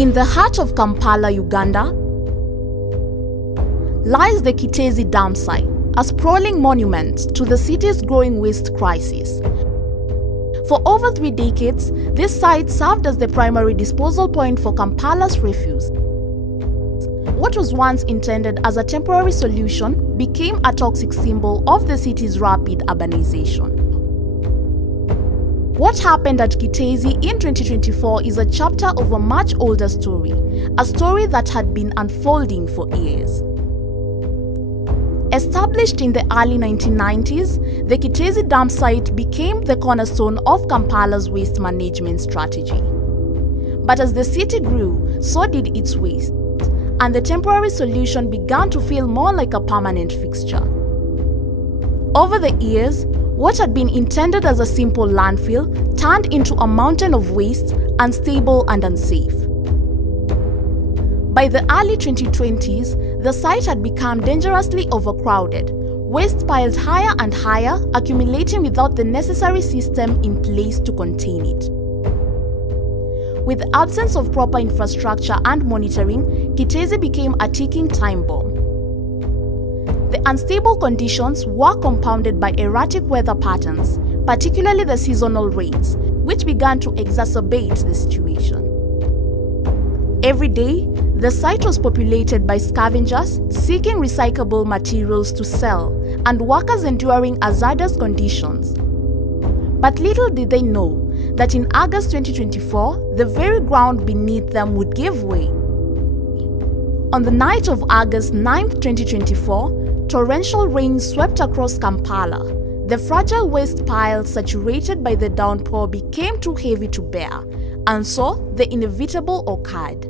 In the heart of Kampala, Uganda, lies the Kiteezi dam site, a sprawling monument to the city's growing waste crisis. For over 3 decades, this site served as the primary disposal point for Kampala's refuse. What was once intended as a temporary solution became a toxic symbol of the city's rapid urbanization. What happened at Kiteezi in 2024 is a chapter of a much older story, a story that had been unfolding for years. Established in the early 1990s, the Kiteezi dam site became the cornerstone of Kampala's waste management strategy. But as the city grew, so did its waste, and the temporary solution began to feel more like a permanent fixture. Over the years, what had been intended as a simple landfill turned into a mountain of waste, unstable and unsafe. By the early 2020s, the site had become dangerously overcrowded, waste piled higher and higher, accumulating without the necessary system in place to contain it. With the absence of proper infrastructure and monitoring, Kiteezi became a ticking time bomb. The unstable conditions were compounded by erratic weather patterns, particularly the seasonal rains, which began to exacerbate the situation. Every day, the site was populated by scavengers seeking recyclable materials to sell and workers enduring hazardous conditions. But little did they know that in August 2024, the very ground beneath them would give way. On the night of August 9, 2024, torrential rain swept across Kampala. The fragile waste pile saturated by the downpour became too heavy to bear, and so the inevitable occurred.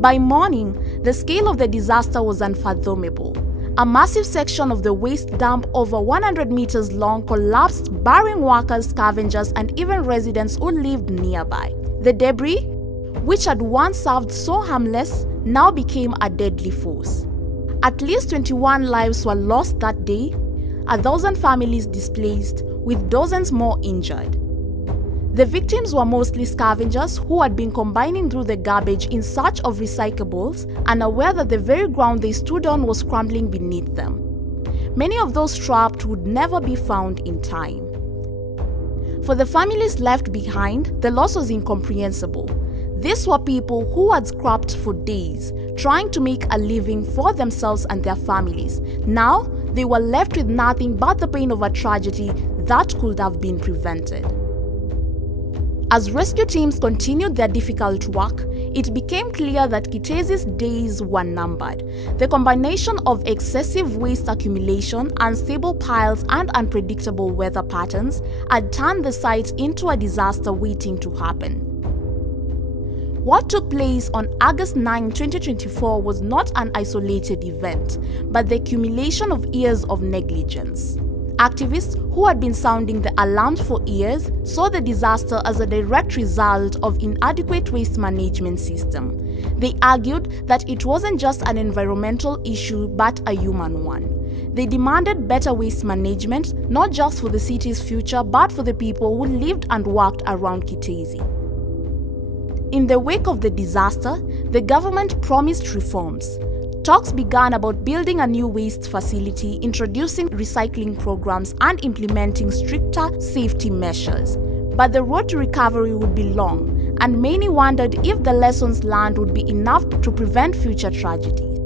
By morning, the scale of the disaster was unfathomable. A massive section of the waste dump over 100 meters long collapsed, burying workers, scavengers, and even residents who lived nearby. The debris, which had once served so harmless, now became a deadly force. At least 21 lives were lost that day, 1,000 families displaced, with dozens more injured. The victims were mostly scavengers who had been combining through the garbage in search of recyclables, unaware that the very ground they stood on was crumbling beneath them. Many of those trapped would never be found in time. For the families left behind, the loss was incomprehensible. These were people who had scrapped for days, trying to make a living for themselves and their families. Now, they were left with nothing but the pain of a tragedy that could have been prevented. As rescue teams continued their difficult work, it became clear that Kiteezi's days were numbered. The combination of excessive waste accumulation, unstable piles, and unpredictable weather patterns had turned the site into a disaster waiting to happen. What took place on August 9, 2024 was not an isolated event, but the accumulation of years of negligence. Activists who had been sounding the alarm for years saw the disaster as a direct result of inadequate waste management system. They argued that it wasn't just an environmental issue but a human one. They demanded better waste management, not just for the city's future but for the people who lived and worked around Kiteezi. In the wake of the disaster, the government promised reforms. Talks began about building a new waste facility, introducing recycling programs, and implementing stricter safety measures. But the road to recovery would be long, and many wondered if the lessons learned would be enough to prevent future tragedies.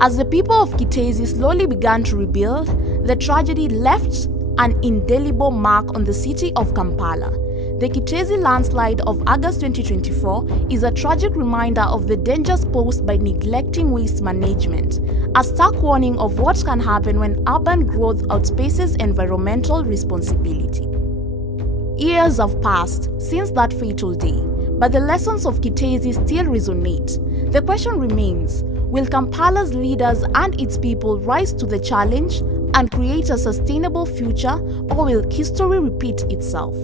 As the people of Kiteezi slowly began to rebuild, the tragedy left an indelible mark on the city of Kampala. The Kiteezi landslide of August 2024 is a tragic reminder of the dangers posed by neglecting waste management, a stark warning of what can happen when urban growth outspaces environmental responsibility. Years have passed since that fatal day, but the lessons of Kiteezi still resonate. The question remains, will Kampala's leaders and its people rise to the challenge and create a sustainable future, or will history repeat itself?